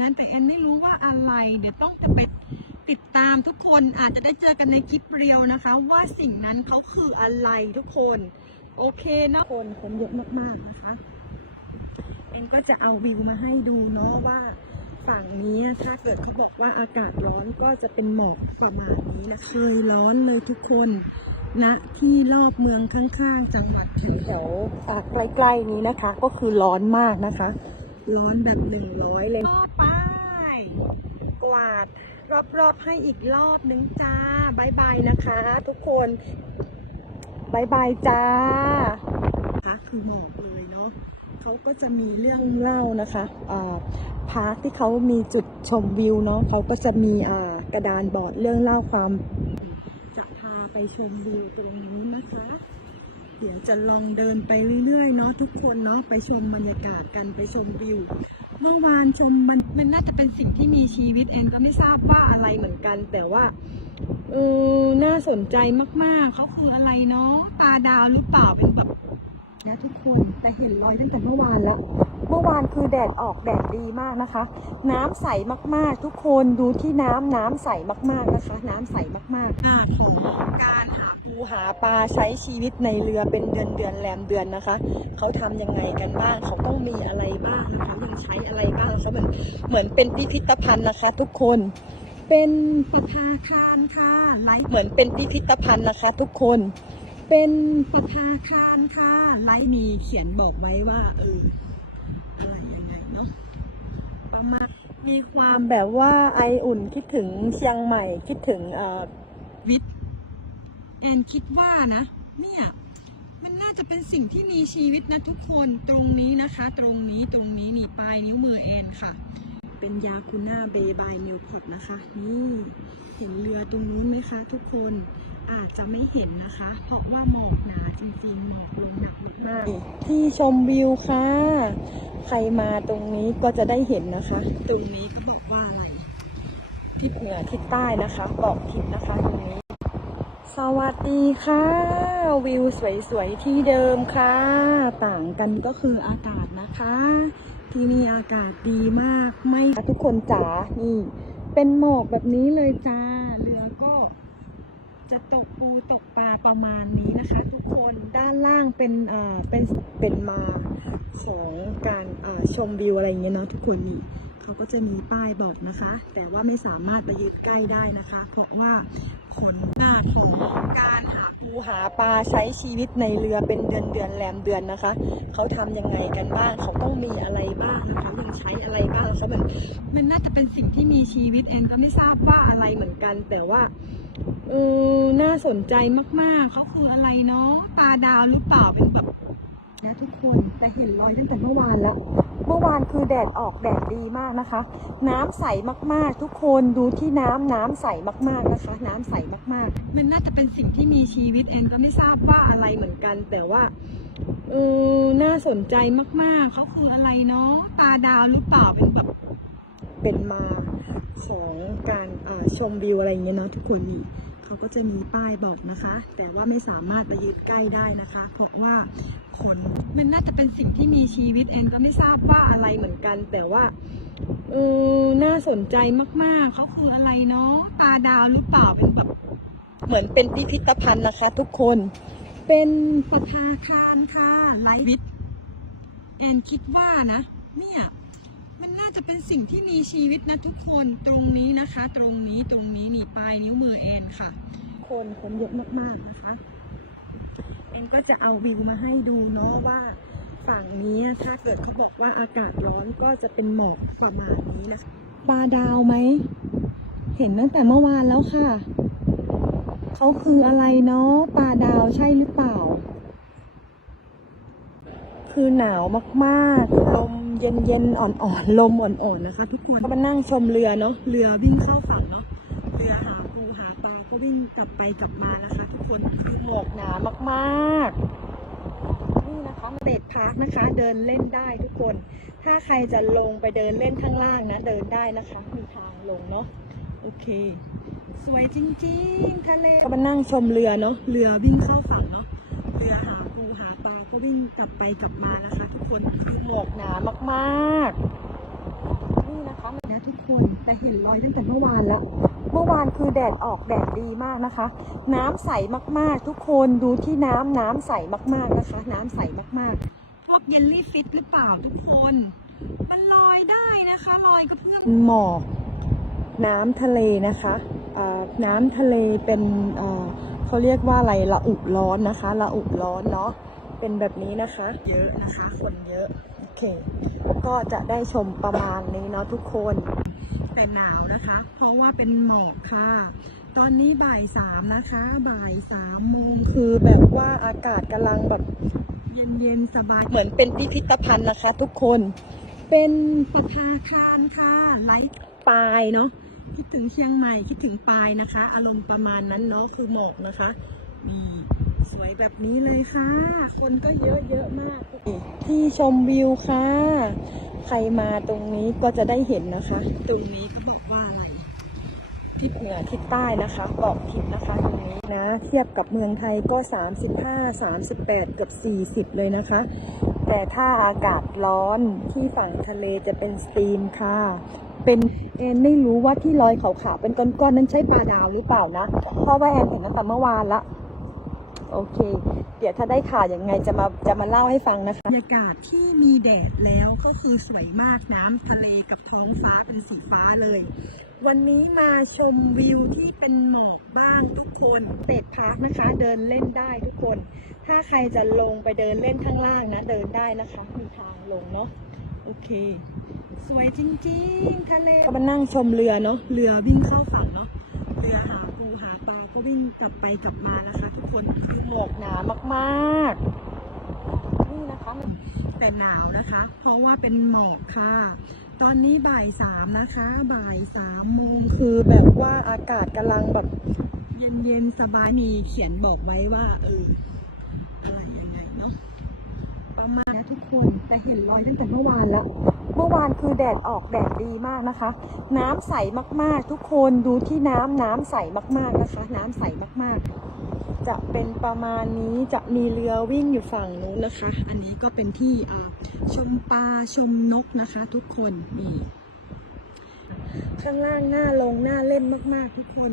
นั้น แต่แอนไม่รู้ว่าอะไร เดี๋ยวต้องจะไปติดตามทุกคนอาจจะได้เจอกันในคลิปเรียวนะคะ ว่าสิ่งนั้นเขาคืออะไรทุกคน โอเคนะคนคนเยอะมากๆนะคะเอ็นก็จะเอาวิวมาให้ดูเนาะว่าฝั่งนี้ถ้าเกิดเขาบอกว่าอากาศร้อนก็จะเป็นหมอกประมาณนี้นะเคยร้อนเลยทุกคนณนะที่รอบเมืองข้างๆ จังหวัดแถวๆใกล้ๆนี้นะคะ ก็คือร้อนมากนะคะ ร้อนแบบหนึ่งร้อยเลย รอบๆให้อีกรอบนึงจ้าบายบายนะคะ ทุกคนบายบายจ้าคะคือหมอกเลยเนาะเขาก็จะมีเรื่องเล่านะคะอ่าพาร์คที่เขามีจุดชมวิวเนาะเขาก็จะมีอ่ากระดานบอร์ดเรื่องเล่าความ จะพาไปชมวิวตรงนี้นะคะ เดี๋ยวจะลองเดินไปเรื่อยๆเนาะทุกคนเนาะไปชมบรรยากาศกันไปชมวิว เมื่อวานชมมันมันน่าจะเป็นสิ่งที่มีชีวิตแอนก็ไม่ทราบว่าอะไรเหมือนกัน แต่ว่าเออน่าสนใจมากๆเขาคืออะไรเนาะตาดาวหรือเปล่าเป็นแบบนะทุกคนแต่เห็นรอยตั้งแต่เมื่อวานแล้ว เมื่อวานคือแดดออกแดดดีมากนะคะ น้ำใสมากๆ ทุกคนดูที่น้ำน้ำใสมากๆนะคะ น้ำใสมากๆอ่าของการหาปูหาปลาใช้ชีวิตในเรือเป็นเดือนเดือนแรมเดือนนะคะ เขาทำยังไงกันบ้างเขาต้องมีอะไรบ้างนะคะยังใช้อะไรบ้างเขาเหมือนเหมือนเป็นพิพิธภัณฑ์นะคะ ทุกคนเป็นประภาคารค่ะไลฟ์เหมือนเป็นพิพิธภัณฑ์นะคะ ทุกคนเป็นประภาคารค่ะไลฟ์มีเขียนบอกไว้ว่าเออ อะไรยังไงเนาะประมาณมีความแบบว่าไออุ่นคิดถึงเชียงใหม่คิดถึงเอ่อวิทย์แอนคิดว่านะเนี่ยมันน่าจะเป็นสิ่งที่มีชีวิตนะทุกคนตรงนี้นะคะ ตรงนี้ตรงนี้นี่ปลายนิ้วมือแอนค่ะ เป็นยาคูน่าเบย์บายนิวพดนะคะ นี่ เห็นเรือตรงนู้นไหมคะทุกคน อาจจะไม่เห็นนะคะ เพราะว่าหมอกหนาจริงๆหมอกลงหนักมากๆที่ชมวิวค่ะ ใครมาตรงนี้ก็จะได้เห็นนะคะ ตรงนี้เขาบอกว่าอะไรทิศเหนือทิศใต้นะคะบอกทิศนะคะตรงนี้ สวัสดีค่ะ วิวสวยๆที่เดิมค่ะ ต่างกันก็คืออากาศนะคะ ที่นี่อากาศดีมากไม่ทุกคนจ๋านี่เป็นหมอกแบบนี้เลยจ้าเรือก็ จะตกปูตกปลาประมาณนี้นะคะ ทุกคนด้านล่างเป็นเอ่อเป็นเป็นมาของการเอ่อชมวิวอะไรอย่างเงี้ยเนาะทุกคนนี่เขาก็จะมีป้ายบอกนะคะ แต่ว่าไม่สามารถไปยืนใกล้ได้นะคะ เพราะว่าขนหน้าของการหาปูหาปลาใช้ชีวิตในเรือเป็นเดือนเดือนแรมเดือนนะคะเขาทำยังไงกันบ้างเขาต้องมีอะไรบ้างนะคะยังใช้อะไรบ้างเขาเหมือนมันน่าจะเป็นสิ่งที่มีชีวิตแอนก็ไม่ทราบว่าอะไรเหมือนกันแต่ว่า เออน่าสนใจมากๆ เขาคืออะไรเนาะตาดาวหรือเปล่าเป็นแบบนะทุกคนแต่เห็นรอยตั้งแต่เมื่อวานแล้ว เมื่อวานคือแดดออกแดดดีมากนะคะ น้ำใสมากๆ ทุกคนดูที่น้ำน้ำใสมากๆนะคะ น้ำใสมากๆ มันน่าจะเป็นสิ่งที่มีชีวิตแอนก็ไม่ทราบว่าอะไรเหมือนกัน แต่ว่าเออน่าสนใจมากๆ เขาคืออะไรเนาะตาดาวหรือเปล่าเป็นแบบ เป็นมาของการชมวิวอะไรอย่างเงี้ยเนาะทุกคนนี่เขาก็จะมีป้ายบอกนะคะ แต่ว่าไม่สามารถไปยืนใกล้ได้นะคะ เพราะว่าขนมันน่าจะเป็นสิ่งที่มีชีวิตแอนก็ไม่ทราบว่าอะไรเหมือนกัน แต่ว่าเออน่าสนใจมากๆเขาคืออะไรเนาะตาดาวหรือเปล่าเป็นแบบเหมือนเป็นพิพิธภัณฑ์นะคะ ทุกคน เป็นประภาคารค่ะไลฟ์วิทย์แอนคิดว่านะเนี่ย มันน่าจะเป็นสิ่งที่มีชีวิตนะทุกคนตรงนี้นะคะ ตรงนี้ตรงนี้นี่ปลายนิ้วมือแอนค่ะ คนคนเยอะมากๆนะคะเอ็นก็จะเอาวิวมาให้ดูเนาะว่าฝั่งนี้ถ้าเกิดเขาบอกว่าอากาศร้อนก็จะเป็นหมอกประมาณนี้นะคะปลาดาวไหมเห็นตั้งแต่เมื่อวานแล้วค่ะเขาคืออะไรเนาะปลาดาวใช่หรือเปล่า คือหนาวมากๆ ลมเย็นๆ อ่อนๆ ลมอ่อนๆ นะคะ ทุกคนก็มานั่งชมเรือเนาะ เรือวิ่งเข้าฝั่งเนาะ เรือหาปูหาปลาก็วิ่งกลับไปกลับมานะคะ ทุกคนคือหมอกหนามากๆ นี่นะคะเตดพาร์คนะคะ เดินเล่นได้ทุกคน ถ้าใครจะลงไปเดินเล่นข้างล่างนะ เดินได้นะคะ มีทางลงเนาะ โอเค สวยจริงๆ ทะเล ก็มานั่งชมเรือเนาะ เรือวิ่งเข้าฝั่งเนาะ เรือหา วิ่งกลับไปกลับมานะคะ ทุกคนคือหมอกหนามากๆ นี่นะคะนะคนแต่เห็นรอยตั้งแต่เมื่อวานแล้ว เมื่อวานคือแดดออกแดดดีมากนะคะ น้ำใสมากๆ ทุกคนดูที่น้ำน้ำใสมากๆนะคะ น้ำใสมากๆพวกเยลลี่ฟิตหรือเปล่าทุกคน มันลอยได้นะคะลอยกระเพื่อหมอกน้ำทะเลนะคะน้ำทะเลเป็นเขาเรียกว่าอะไรละอุร้อนนะคะละอุร้อนเนาะ เป็นแบบนี้นะคะ เยอะนะคะ คนเยอะ โอเค ก็จะได้ชมประมาณนี้เนาะทุกคน แต่หนาวนะคะ เพราะว่าเป็นหมอกค่ะ ตอนนี้บ่ายสามนะคะ บ่ายสามโมงคือแบบว่าอากาศกำลังแบบเย็นๆสบาย เหมือนเป็นพิพิธภัณฑ์นะคะ ทุกคน เป็นประภาคารค่ะ ไลฟ์ปลายเนาะ คิดถึงเชียงใหม่ คิดถึงปลายนะคะ อารมณ์ประมาณนั้นเนาะ คือหมอกนะคะนี่ส วยแบบนี้เลยค่ะ คนก็เยอะเยอะมาก ที่ชมวิวค่ะ ใครมาตรงนี้ก็จะได้เห็นนะคะ ตรงนี้เขาบอกว่าอะไรทิศเหนือทิศใต้นะคะบอกทิศนะคะตรงนี้นะเทียบกับเมืองไทยก็ 35 38 เกือบ 40 เลยนะคะ แต่ถ้าอากาศร้อนที่ฝั่งทะเลจะเป็นสตรีมค่ะ เป็นแอนไม่รู้ว่าที่ลอยขาวๆเป็นก้อนๆนั้นใช่ปลาดาวหรือเปล่านะ เพราะว่าแอนเห็นตั้งแต่เมื่อวานละ โอเค เดี๋ยวถ้าได้ข่าวยังไงจะมาจะมาเล่าให้ฟังนะคะบรรยากาศที่มีแดดแล้วก็คือสวยมากน้ำทะเลกับท้องฟ้าเป็นสีฟ้าเลย วันนี้มาชมวิวที่เป็นหมอกบ้างทุกคนเป็ดพาร์คนะคะ เดินเล่นได้ทุกคน ถ้าใครจะลงไปเดินเล่นข้างล่างนะ เดินได้นะคะ มีทางลงเนาะโอเค สวยจริงๆทะเลก็มานั่งชมเรือเนาะเรือวิ่งเข้าฝั่งเนาะเรือหาปูหาปลา ก็วิ่งกลับไปกลับมานะคะ ทุกคนคือหมอกหนามากๆนี่นะคะแต่หนาวนะคะ เพราะว่าเป็นหมอกค่ะ ตอนนี้บ่ายสามนะคะ บ่ายสามโมงคือแบบว่าอากาศกำลังแบบ เย็นๆสบายมีเขียนบอกไว้ว่า เอออะไรยังไงเนาะประมาณนะทุกคนแต่เห็นรอยตั้งแต่เมื่อวานแล้ว เมื่อวานคือแดดออกแดดดีมากนะคะ น้ำใสมากๆ ทุกคนดูที่น้ำน้ำใสมากๆนะคะ น้ำใสมากๆ จะเป็นประมาณนี้จะมีเรือวิ่งอยู่ฝั่งนู้นนะคะ อันนี้ก็เป็นที่ชมปลาชมนกนะคะ ทุกคนนี่ข้างล่างหน้าลงหน้าเล่นมาก ๆ ทุกคน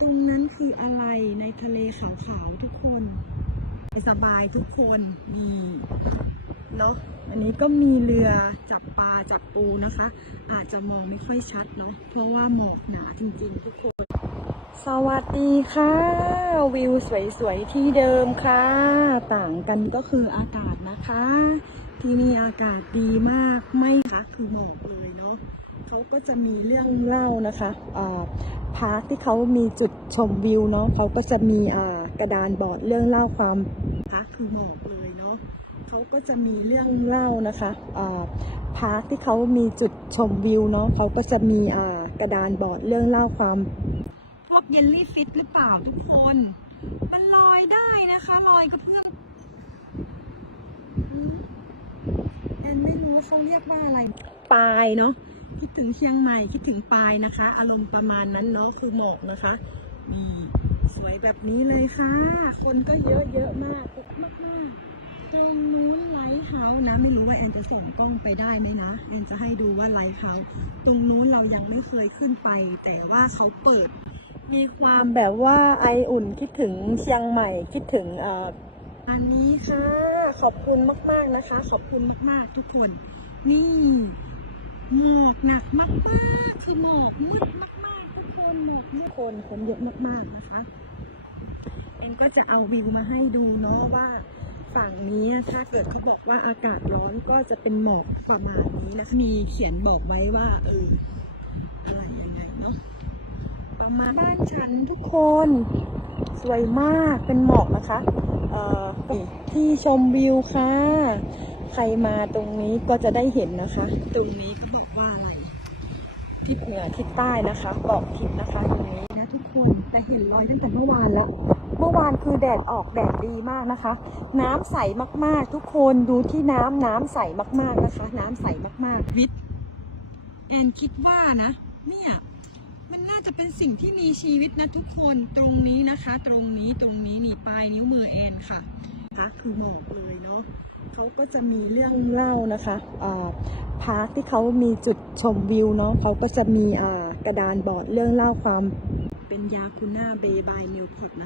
ตรงนั้นคืออะไรในทะเลขาวๆทุกคน สบายทุกคนนี่ เนาะอันนี้ก็มีเรือจับปลาจับปูนะคะ อาจจะมองไม่ค่อยชัดเนาะเพราะว่าหมอกหนาจริงๆทุกคน สวัสดีค่ะ วิวสวยๆที่เดิมค่ะ ต่างกันก็คืออากาศนะคะ ที่นี่อากาศดีมากไม่คะคือหมอกเลยเนาะเขาก็จะมีเรื่องเล่านะคะอ่าพาร์คที่เขามีจุดชมวิวเนาะเขาก็จะมีอ่ากระดานบอร์ดเรื่องเล่าความพาร์คคือหมอก เขาก็จะมีเรื่องเล่านะคะอ่าพาร์คที่เขามีจุดชมวิวเนาะเขาก็จะมีอ่ากระดานบอร์ดเรื่องเล่าความ พวกเยลลี่ฟิตหรือเปล่าทุกคน มันลอยได้นะคะลอยกระเพื่อมแอนไม่รู้ว่าเขาเรียกว่าอะไรปลายเนาะคิดถึงเชียงใหม่คิดถึงปลายนะคะ อารมณ์ประมาณนั้นเนาะคือหมอกนะคะนี่สวยแบบนี้เลยค่ะ คนก็เยอะเยอะมากมาก ส่งกล้องไปได้ไหมนะแอนจะให้ดูว่าไลท์เฮาส์ตรงนู้นเรายังไม่เคยขึ้นไป แต่ว่าเขาเปิด มีความแบบว่าไออุ่นคิดถึงเชียงใหม่คิดถึงเอ่ออันนี้ค่ะขอบคุณมากๆนะคะ ขอบคุณมากๆ ทุกคน นี่หมอกหนักมากๆคือหมอกมืดมากๆทุกคนหมอกมืดคนคนเยอะมากๆนะคะเอ็นก็จะเอาวิวมาให้ดูเนาะว่า ฝั่งนี้ถ้าเกิดเขาบอกว่าอากาศร้อนก็จะเป็นหมอกประมาณนี้นะคะมีเขียนบอกไว้ว่า เอออะไรยังไงเนาะประมาณบ้านฉันทุกคน สวยมากเป็นหมอกนะคะ เอ่อที่ชมวิวค่ะ ใครมาตรงนี้ก็จะได้เห็นนะคะ ตรงนี้เขาบอกว่าอะไรทิศเหนือทิศใต้นะคะบอกทิศนะคะ ตรงนี้นะทุกคนแต่เห็นรอยตั้งแต่เมื่อวานแล้ว มื่อวานคือแดดออกแดดดีมากนะคะ น้ำใสมากๆ ทุกคนดูที่น้ำน้ำใสมากๆนะคะ น้ำใสมากๆวิทแอนคิดว่านะ เนี่ยมันน่าจะเป็นสิ่งที่มีชีวิตนะทุกคนตรงนี้นะคะ ตรงนี้ตรงนี้นี่ปลายนิ้วมือแอนค่ะคะคือหมอกเลยเนาะเขาก็จะมีเรื่องเล่านะคะอ่าพาร์คที่เขามีจุดชมวิวเนาะเขาก็จะมีอ่ากระดานบอร์ดเรื่องเล่าความเป็นยาคูน่าเบย์บายนิวพอดนะ